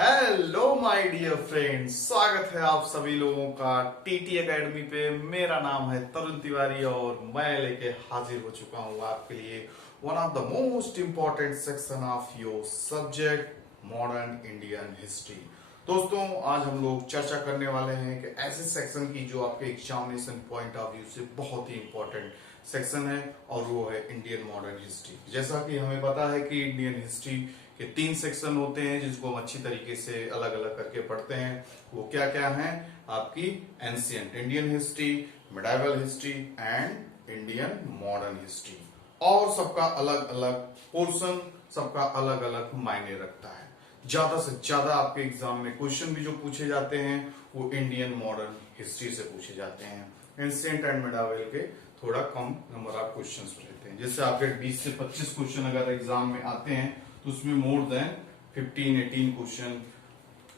Hello my dear friends, स्वागत है आप सभी लोगों का टीटी एकेडमी पे। मेरा नाम है तरुण तिवारी और मैं लेके हाजिर हो चुका हूँ आपके लिए one of the most important section of your subject modern Indian history. दोस्तों, आज हम लोग चर्चा करने वाले हैं कि ऐसे सेक्शन की जो आपके एग्जामिनेशन पॉइंट ऑफ व्यू से बहुत ही इंपॉर्टेंट सेक्शन है और वो है इंडियन मॉडर्न हिस्ट्री। जैसा कि हमें पता है कि इंडियन हिस्ट्री के 3 सेक्शन होते हैं जिसको हम अच्छी तरीके से अलग अलग करके पढ़ते हैं। वो क्या क्या हैं? आपकी ancient Indian history, medieval history and Indian modern history. और सबका अलग अलग पोर्शन, सबका अलग अलग मायने रखता है। ज्यादा से ज्यादा आपके एग्जाम में क्वेश्चन भी जो पूछे जाते हैं वो इंडियन मॉडर्न हिस्ट्री से पूछे जाते हैं। एंशिएंट एंड मिडाइवल के थोड़ा कम नंबर ऑफ क्वेश्चंस रहते हैं। जैसे आपके 20 से 25 क्वेश्चन अगर एग्जाम में आते हैं तो उसमें मोर देन 15-18 क्वेश्चन,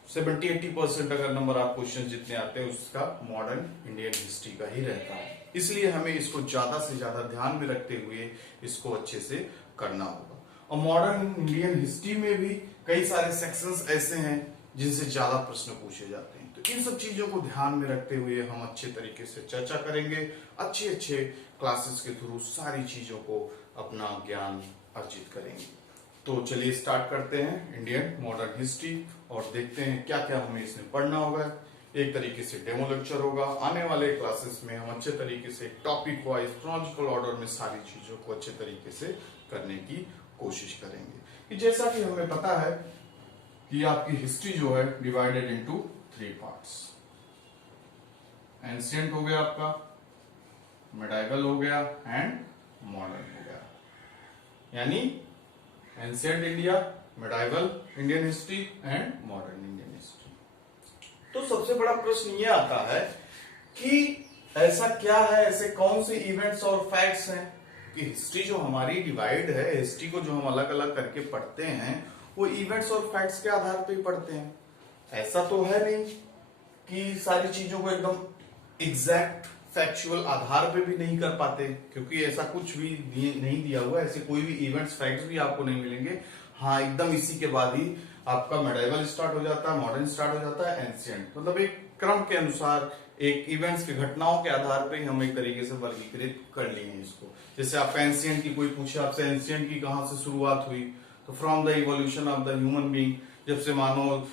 70-80% अगर नंबर ऑफ क्वेश्चन जितने आते हैं उसका मॉडर्न इंडियन हिस्ट्री का ही रहता है। इसलिए हमें इसको ज्यादा से ज्यादा ध्यान में रखते हुए इसको अच्छे से करना होगा। और मॉडर्न इंडियन हिस्ट्री में भी कई सारे सेक्शंस ऐसे हैं जिनसे ज्यादा प्रश्न पूछे जाते हैं। तो इन सब चीजों को ध्यान में रखते हुए हम अच्छे तरीके से चर्चा करेंगे। अच्छे क्लासेस के थ्रू सारी चीजों को अपना ज्ञान अर्जित करेंगे। तो चलिए स्टार्ट करते हैं इंडियन मॉडर्न हिस्ट्री और देखते हैं क्या क्या हमें इसमें पढ़ना होगा। एक तरीके से डेमो लेक्चर होगा। आने वाले क्लासेस में हम अच्छे तरीके से टॉपिक वाइज क्रोनोलॉजिकल ऑर्डर में सारी चीजों को अच्छे तरीके से करने की कोशिश करेंगे। कि जैसा कि हमें पता है कि आपकी हिस्ट्री जो है डिवाइडेड इनटू 3 पार्ट्स। एंशिएंट हो गया आपका, मिडाइवल हो गया एंड मॉडर्न हो गया। यानी ancient India, medieval Indian history and modern Indian history. तो सबसे बड़ा प्रश्न ये आता है कि ऐसा क्या है, ऐसे कौन से इवेंट्स और फैक्ट्स हैं कि हिस्ट्री जो हमारी डिवाइड है, हिस्ट्री को जो हम अलग अलग करके पढ़ते हैं वो इवेंट्स और फैक्ट्स के आधार पर ही पढ़ते हैं। ऐसा तो है नहीं कि सारी चीजों को एकदम एग्जैक्ट फैक्चुअल आधार पे भी नहीं कर पाते, क्योंकि ऐसा कुछ भी नहीं दिया हुआ। ऐसे कोई भी इवेंट्स फैक्ट्स भी आपको नहीं मिलेंगे। हाँ, एकदम इसी के बाद ही आपका मिडाइवल स्टार्ट हो जाता है, मॉडर्न स्टार्ट हो जाता है, एंशिएंट। मतलब एक क्रम के अनुसार, एक इवेंट्स की घटनाओं के आधार पर ही हम एक तरीके से वर्गीकृत कर लिए इसको। जैसे आप एंशिएंट की कोई पूछे आपसे, एंशिएंट की कहां से शुरुआत हुई, तो from the evolution of the human being, जब से मानव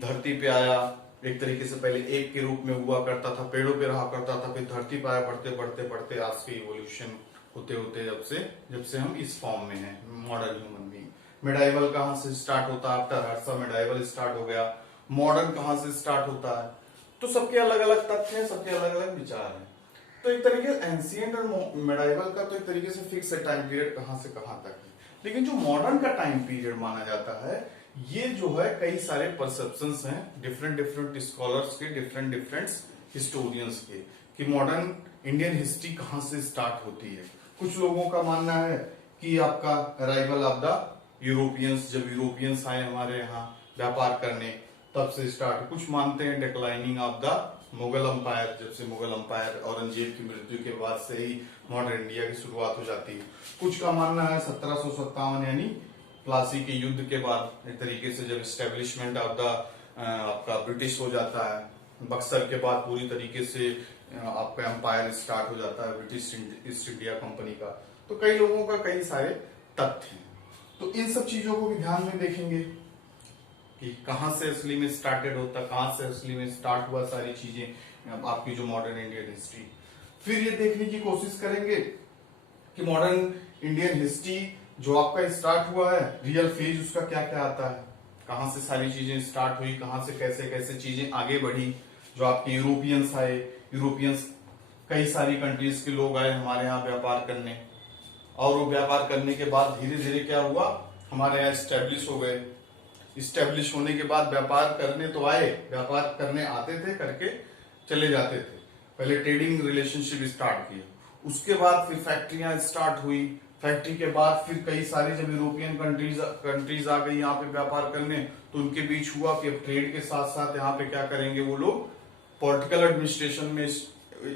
धरती पे आया, एक तरीके से पहले एक के रूप में हुआ करता था, पेड़ों पे रहा करता था, फिर धरती पर आया, बढ़ते आज के इवोल्यूशन होते होते जब से हम इस फॉर्म में हैं, मॉडर्न ह्यूमन बीइंग। मिडाइवल कहां से स्टार्ट होता है? आफ्टर हर्षा मिडाइवल स्टार्ट हो गया। मॉडर्न कहां से स्टार्ट होता है? तो सबके अलग अलग तथ्य हैं, सबके अलग अलग विचार हैं। तो एक तरीके से एंशिएंट और मिडाइवल का तो एक तरीके से फिक्स है टाइम पीरियड कहां से कहां तक है। लेकिन जो मॉडर्न का टाइम पीरियड माना जाता है, ये जो है कई सारे परसेप्शंस हैं डिफरेंट स्कॉलर्स के, डिफरेंट हिस्टोरियंस के, कि मॉडर्न इंडियन हिस्ट्री कहां से स्टार्ट होती है। कुछ लोगों का मानना है कि आपका अराइवल ऑफ द यूरोपियंस, जब यूरोपियंस आए हमारे यहाँ व्यापार करने, तब से स्टार्ट। कुछ मानते हैं declining of the Mughal umpire, जब से मुगल अंपायर औरंगजेब की मृत्यु के बाद से ही मॉडर्न इंडिया की शुरुआत हो जाती है। कुछ का मानना है 1757 यानी प्लासी के युद्ध के बाद, एक तरीके से जब स्टेब्लिशमेंट ऑफ द आपका ब्रिटिश हो जाता है। बक्सर के बाद पूरी तरीके से आपका एम्पायर स्टार्ट हो जाता है, ब्रिटिश ईस्ट इंडिया कंपनी का। तो कई लोगों का कई सारे तथ्य हैं। तो इन सब चीजों को भी ध्यान में देखेंगे कि कहां से असली में स्टार्टेड होता, कहां से असली में स्टार्ट हुआ सारी चीजें आपकी जो मॉडर्न इंडियन हिस्ट्री। फिर ये देखने की कोशिश करेंगे कि मॉडर्न इंडियन हिस्ट्री जो आपका स्टार्ट हुआ है, रियल फेज उसका क्या क्या आता है, कहां से सारी चीजें स्टार्ट हुई, कहां से कैसे कैसे चीजें आगे बढ़ी। जो आपके यूरोपियंस आए, यूरोपियंस कई सारी कंट्रीज के लोग आए हमारे यहाँ व्यापार करने, और वो व्यापार करने के बाद धीरे धीरे क्या हुआ, हमारे यहाँ स्टेब्लिश हो गए। स्टेब्लिश होने के बाद व्यापार करने तो आए, व्यापार करने आते थे, करके चले जाते थे। पहले ट्रेडिंग रिलेशनशिप स्टार्ट किया, उसके बाद फिर फैक्ट्रियां स्टार्ट हुई। फैक्ट्री के बाद फिर कई सारी जब यूरोपियन कंट्रीज आ गई यहाँ पे व्यापार करने, तो उनके बीच हुआ कि अब ट्रेड के साथ साथ यहाँ पे क्या करेंगे वो लोग, पॉलिटिकल एडमिनिस्ट्रेशन में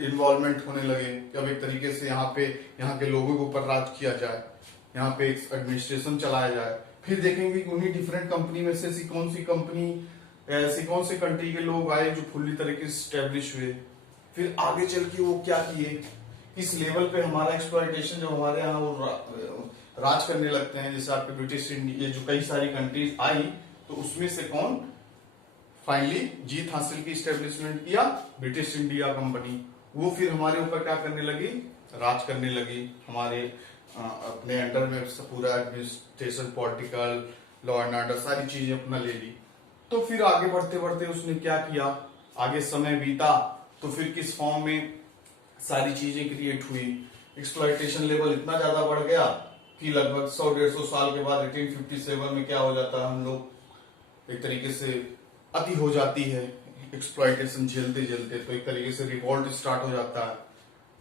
इन्वॉल्वमेंट होने लगे। जब एक तरीके से यहाँ के लोगों के ऊपर राज किया जाए, यहाँ पे एक एडमिनिस्ट्रेशन चलाया जाए, फिर देखेंगे कि उन्हीं डिफरेंट कंपनी में से ऐसी कौन सी कंपनी, ऐसी कौन से कंट्री के लोग आए जो फुल्ली तरीके से स्टेब्लिश हुए, फिर आगे चल के वो क्या किए, किस लेवल पे हमारा एक्सप्लॉयटेशन जब हमारे यहाँ वो राज करने लगते हैं, जैसे आपके ब्रिटिश इंडिया जो कई सारी कंट्रीज आई, तो उसमें से कौन फाइनली जीत हासिल की, स्टेब्लिशमेंट किया, ब्रिटिश इंडिया कंपनी। वो फिर हमारे ऊपर क्या करने लगी, राज करने लगी, हमारे अपने अंडर में पूरा administration, political, law and order सारी चीजें अपना ले ली। तो फिर आगे बढ़ते बढ़ते उसने क्या किया, आगे समय बीता तो फिर किस फॉर्म में सारी चीजें क्रिएट हुई, एक्सप्लॉयटेशन लेवल इतना ज्यादा बढ़ गया कि लगभग 100-150 साल के बाद 1857 में क्या हो जाता है, हम लोग एक तरीके से अति हो जाती है एक्सप्लॉयटेशन झेलते झेलते, तो एक तरीके से रिवॉल्ट स्टार्ट हो जाता है,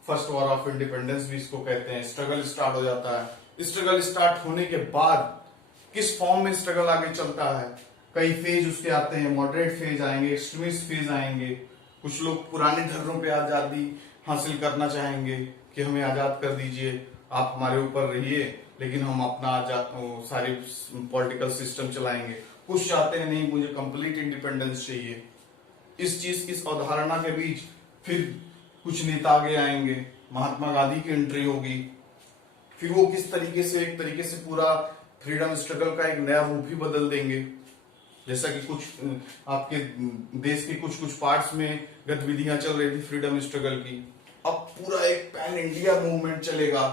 फर्स्ट वॉर ऑफ इंडिपेंडेंस भी इसको कहते हैं, स्ट्रगल स्टार्ट हो जाता है। स्ट्रगल स्टार्ट होने के बाद किस फॉर्म में स्ट्रगल आगे चलता है, कई फेज उसके आते हैं, मॉडरेट फेज आएंगे, एक्सट्रीमिस्ट फेज आएंगे, कुछ लोग पुराने ढर्रों पे आजादी हासिल करना चाहेंगे कि हमें आजाद कर दीजिए, आप हमारे ऊपर रहिए, लेकिन हम अपना सारे पॉलिटिकल सिस्टम चलाएंगे। कुछ चाहते हैं नहीं, मुझे कंप्लीट इंडिपेंडेंस चाहिए। इस चीज की अवधारणा के बीच फिर कुछ नेता आगे आएंगे, महात्मा गांधी की एंट्री होगी, फिर वो किस तरीके से एक तरीके से पूरा फ्रीडम स्ट्रगल का एक नया रूप ही बदल देंगे। जैसा कि कुछ आपके देश के कुछ कुछ पार्ट्स में गतिविधियां चल रही थी फ्रीडम स्ट्रगल की, अब पूरा एक पैन इंडिया मूवमेंट चलेगा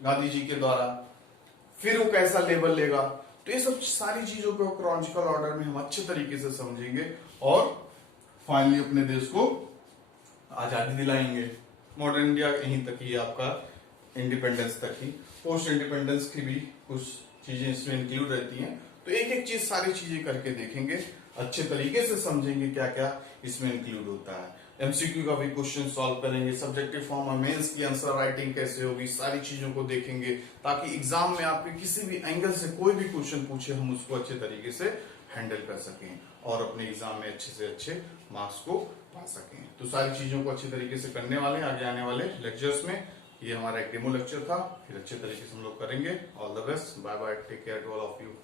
गांधी जी के द्वारा, फिर वो कैसा लेवल लेगा। तो ये सब सारी चीजों को क्रॉनिकल ऑर्डर में हम अच्छे तरीके से समझेंगे और फाइनली अपने देश को आजादी दिलाएंगे। मॉडर्न इंडिया यहीं तक ही, आपका इंडिपेंडेंस तक ही, पोस्ट इंडिपेंडेंस की भी कुछ चीजें इसमें इंक्लूड रहती हैं। तो एक एक चीज सारी चीजें करके देखेंगे, अच्छे तरीके से समझेंगे क्या क्या इसमें इंक्लूड होता है। एमसीक्यू का भी क्वेश्चन सॉल्व करेंगे, सब्जेक्टिव फॉर्म और मेंस की आंसर राइटिंग कैसे होगी, सारी चीजों को देखेंगे ताकि एग्जाम में आपके किसी भी एंगल से कोई भी क्वेश्चन पूछे हम उसको अच्छे तरीके से हैंडल कर सकें और अपने एग्जाम में अच्छे से अच्छे मार्क्स को पा सकें। तो सारी चीजों को अच्छे तरीके से करने वाले आगे आने वाले लेक्चर्स में। ये हमारा एक डेमो लेक्चर था, फिर अच्छे तरीके से हम लोग करेंगे। All the best, bye bye, take care to all of you.